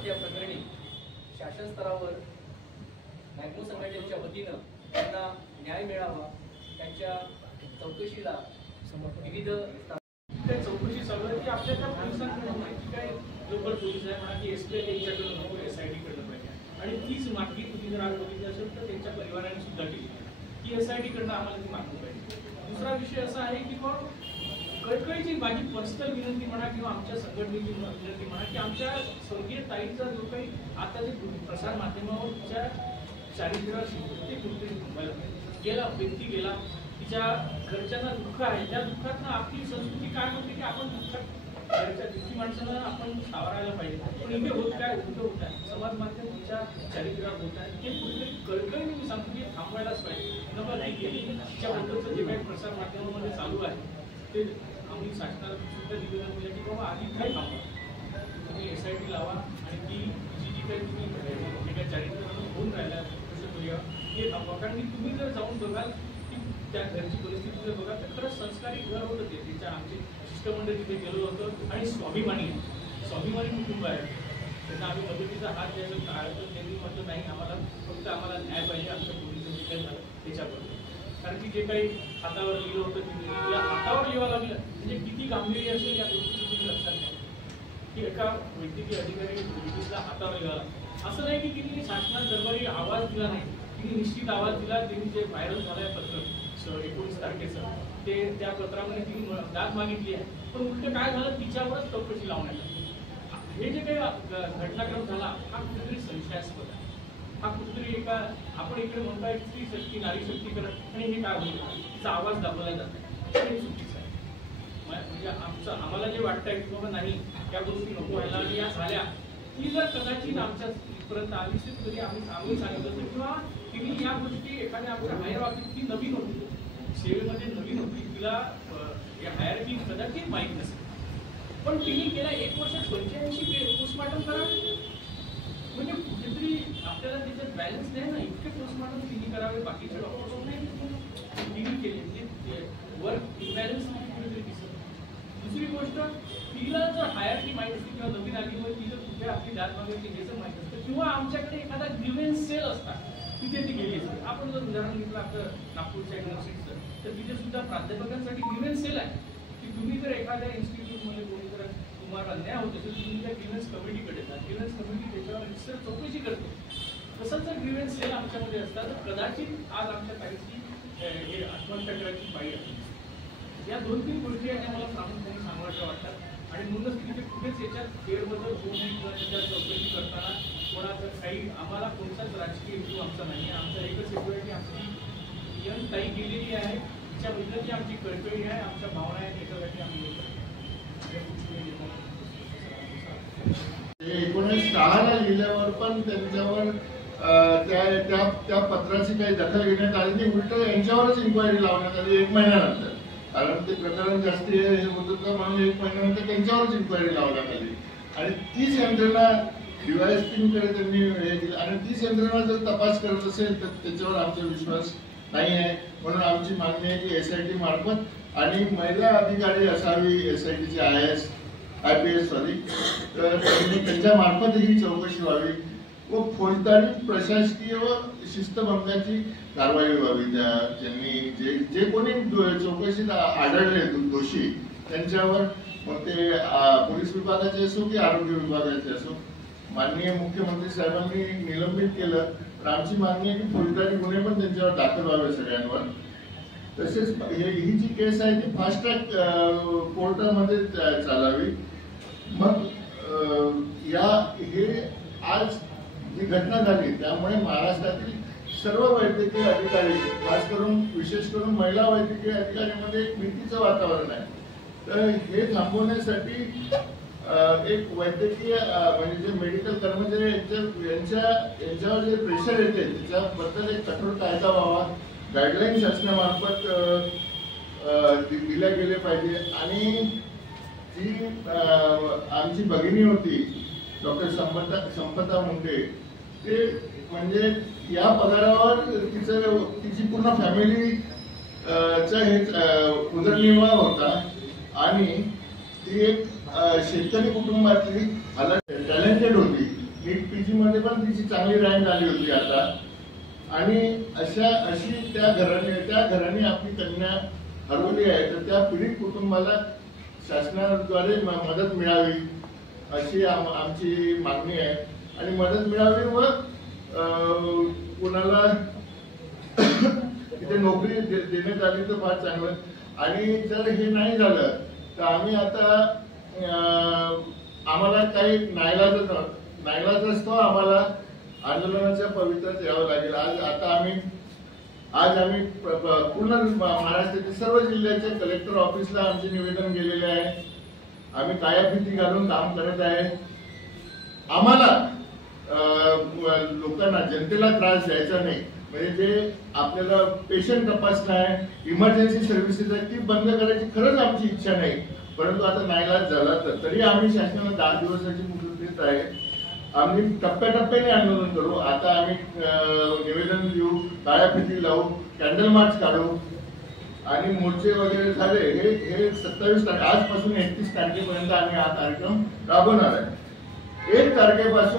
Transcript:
आत्महत्या प्रकरणी शासन स्तरावर मॅग्नो संघटनेच्या वतीनं त्यांना न्याय मिळावा, त्यांच्या चौकशीला विविध चौकशी चालू आहे की आपल्या त्या पोलिसांकडे माहिती काय लोकल पोलीस आहे म्हणा की एसपी त्यांच्याकडे नको SIT कडनं पाहिजे आणि तीच मागणी तुम्ही जर आज बघितली असेल तर त्यांच्या परिवाराने सुद्धा केली की SIT कडनं आम्हाला ती मागणी पाहिजे। दुसरा विषय असा आहे की कळकळीची माझी पर्सनल विनंती म्हणा किंवा आमच्या संघटनेची विनंती म्हणा की आमच्या स्वर्गीय ताईचा जो काही आता जे प्रसार माध्यमावर तिच्या चारित्र्यावर शिकतो ते कुठेतरी थांबायला पाहिजे। गेला व्यक्ती गेला, तिच्या घरच्यांना दुःख आहे, त्या दुःखातनं आपली संस्कृती काय म्हणते की आपण दुःखात घरच्या दुःखी माणसाला आपण सावरायला पाहिजे, पण इथे होत काय उलटं होत आहे, समाज माध्यम तिच्या चारित्र्यावर होत आहे ते कुठेतरी कळकळीने मी सांगतो की थांबवायलाच पाहिजे। नंबर नाही केली तिच्याबद्दलचं जे काही प्रसार माध्यमामध्ये चालू आहे ते आम्ही शासनाला सुद्धा निवेदन केलं की बाबा आधी काय थांबवा, तुम्ही SIT लावा आणि ती जी काही तुम्ही जे काही चारित्र्य होऊन राहिल्या हे थांबवा। कारण की तुम्ही जर जाऊन बघाल की त्या घरची परिस्थिती जर बघाल तर खरंच संस्कारी घर होतं ते, तिच्या आमचे शिष्टमंडळ तिथे गेलो होतो आणि स्वाभिमानी कुटुंब आहे, त्यांना आम्ही मदतीचा हात द्यायचं टाळलं, त्यांनी म्हटलं नाही आम्हाला फक्त आम्हाला न्याय पाहिजे आमच्या पोलिसांचं जे काही झालं त्याच्याबद्दल। कारण की जे काही हातावर लिहिलं होतं तिला हातावर लिहावं लागलं म्हणजे किती गांभीर्य असेल या गोष्टीचं तुम्ही लक्षात घ्या की एका वैद्यकीय अधिकारी पोलिसला हातावर लिहावा। असं नाही की तिने शासनात दरबारी आवाज दिला नाही, तिने निश्चित आवाज दिला। त्यांनी जे व्हायरल झालंय पत्र 19 तारखेचं ते त्या पत्रामध्ये तिने दाद मागितली आहे, पण उलट काय झालं तिच्यावरच चौकशी लावण्यात आली। हे जे काही घटनाक्रम झाला हा कुठेतरी संशयास्पद आहे, हा कुठेतरी एका आपण इकडे म्हणताय स्त्री शक्ती नारी शक्तीकरण आणि हे काय होईल तिचा आवाज दाबवला जात आहे, हे चुकीचं आहे। म्हणजे आम्हाला जे वाटतंय की बाबा नाही या गोष्टी नको व्हायला आणि या झाल्या ती जर कदाचित आमच्या इथपर्यंत आली असेल तरी आम्ही सांगितलं होतं किंवा तिने या गोष्टी एखाद्या आमच्या हायर वागणूक ती नवीन होती, सेवेमध्ये नवीन होती, तिला हायरकी कदाचित माहीत नसेल, पण तिने गेल्या 1 वर्षात 85 पोस्टमॉर्टम करा म्हणजे कुठेतरी आपल्याला त्याच्यात बॅलन्स नाही ना, इतके पोस्टमॉर्टम तिने करावे बाकीचे डॉक्टर्स नाही तिने केले म्हणजे वर्क इम्बॅलन्स कुठेतरी दिसत। दुसरी गोष्ट तिला जर हायरकी माहीत असते किंवा नवीन आली होती ती जर कुठे आपली दाद मागायची हे जर माहीत असतं किंवा आमच्याकडे एखादा ग्रीव्हन्स सेल असता तिथे ती गेली असते। आपण जर उदाहरण घेतलं आपलं नागपूरच्या युनिव्हर्सिटीचं तर तिथे सुद्धा प्राध्यापकांसाठी ग्रीव्हन्स सेल आहे की तुम्ही जर एखाद्या इन्स्टिट्यूटमध्ये कोणी जर तुम्हाला अन्याय होत असेल तर तुम्ही त्या ग्रीव्हन्स कमिटीकडे जा, ग्रीव्हन्स कमिटी त्याच्यावर रिसर चौकशी करते। तसंच जर ग्रीव्हन्स सेल आमच्यामध्ये असतात तर कदाचित आज आमच्या काहीची हे आत्महत्या करायची पाळी असते। या 2-3 गोष्टी आहेत मला प्रामुख्याने सांगायच्या वाटतात आणि म्हणूनच तिथे कुठेच याच्यात फेरबदल होऊ नये किंवा त्याच्यात चौकशी करताना कोणाचं काही आम्हाला कोणताच राजकीय हेतू आमचा नाही आहे। आमचा एकच हेतू आहे की आमची यंग ताई गेलेली आहे तिच्याबद्दल जी आमची कळकळी आहे आमच्या भावना आहेत त्याच्यासाठी आम्ही 1906 लिहिल्यावर पण त्यांच्यावर त्या पत्राची काही दखल घेण्यात आली नाही, उलट यांच्यावरच इन्क्वायरी लावण्यात आली 1 महिन्यानंतर। कारण ते प्रकरण जास्ती हे होत होतं म्हणून 1 महिन्यानंतर त्यांच्यावरच इन्क्वायरी लावण्यात आली आणि तीच यंत्रणा DYSP-कडे त्यांनी हे दिलं आणि तीच यंत्रणा जर तपास करत असेल तर त्याच्यावर आमचा विश्वास नाही आहे। म्हणून आमची मागणी आहे की SIT मार्फत आणि महिला अधिकारी असावी SITची IPS सॉरी तर त्यांच्या मार्फत ही चौकशी व्हावी व फौजदारी प्रशासकीय व शिस्तभंगाची कारवाई व्हावी। ज्यांनी जे कोणी चौकशीत आढळले दोषी त्यांच्यावर मग ते पोलीस विभागाचे असो की आरोग्य विभागाचे असो माननीय मुख्यमंत्री साहेबांनी निलंबित केलं, तर आमची मागणी आहे की फौजदारी गुन्हे पण त्यांच्यावर दाखल व्हावे सगळ्यांवर। तसेच ही जी केस आहे ती फास्ट ट्रॅक कोर्टामध्ये चालावी। मग हे आज जी घटना झाली त्यामुळे महाराष्ट्रातील सर्व वैद्यकीय अधिकारी खास करून विशेष करून महिला वैद्यकीय अधिकाऱ्यांमध्ये एक भीतीचं वातावरण आहे। तर हे थांबवण्यासाठी एक वैद्यकीय म्हणजे जे मेडिकल कर्मचारी यांच्यावर जे प्रेशर येते त्याच्याबद्दल एक कठोर कायदा व्हावा, गाईडलाईन शासनामार्फत दिल्या गेले पाहिजे। आणि जी आमची भगिनी होती डॉक्टर संपदा मुंडे ते म्हणजे या पगारावर तिची पूर्ण फॅमिली उदरनिर्वाह होता आणि ती एक शेतकरी कुटुंबातली टॅलेंटेड होती नीट पीजी मध्ये पण तिची चांगली रँक आली होती आता. आणि अशी त्या घराने आपली कन्या हरवली आहे, तर त्या पीडित कुटुंबाला शासनाद्वारे मदत मिळावी अशी आमची मागणी आहे. आणि मदत मिळावी व कोणाला तिथे नोकरी देण्यात आली तर फार चांगलं. आणि जर हे नाही झालं तर आम्ही आता आम्हाला काही नाईलाज असतो, आम्हाला आंदोलनाच्या पवित्र्यात यावं लागेल. आज आम्ही पूर्ण महाराष्ट्रातील सर्व जिल्ह्याच्या कलेक्टर ऑफिसला आमचे निवेदन गेलेले आहे. आम्ही कायाफिती घालून काम करत आहे. आम्हाला लोकांना जनतेला त्रास द्यायचा नाही. म्हणजे जे आपल्याला पेशंट तपासणं आहे, इमर्जन्सी सर्व्हिसेस आहे, ती बंद करायची खरंच आमची इच्छा नाही. परंतु आता नाईलाज झाला तरी आम्ही शासनाला 10 दिवसाची मुदत देत आहे. आम्ही टप्प्याटप्प्याने आंदोलन करू. आता आम्ही निवेदन देऊ, काळ्याफिती लावू, कॅन्डल मार्च काढू आणि मोर्चे वगैरे झाले. हे 27 तारीख आजपासून 31 तारखेपर्यंत आम्ही हा कार्यक्रम राबवणार आहे. 1 तारखेपासून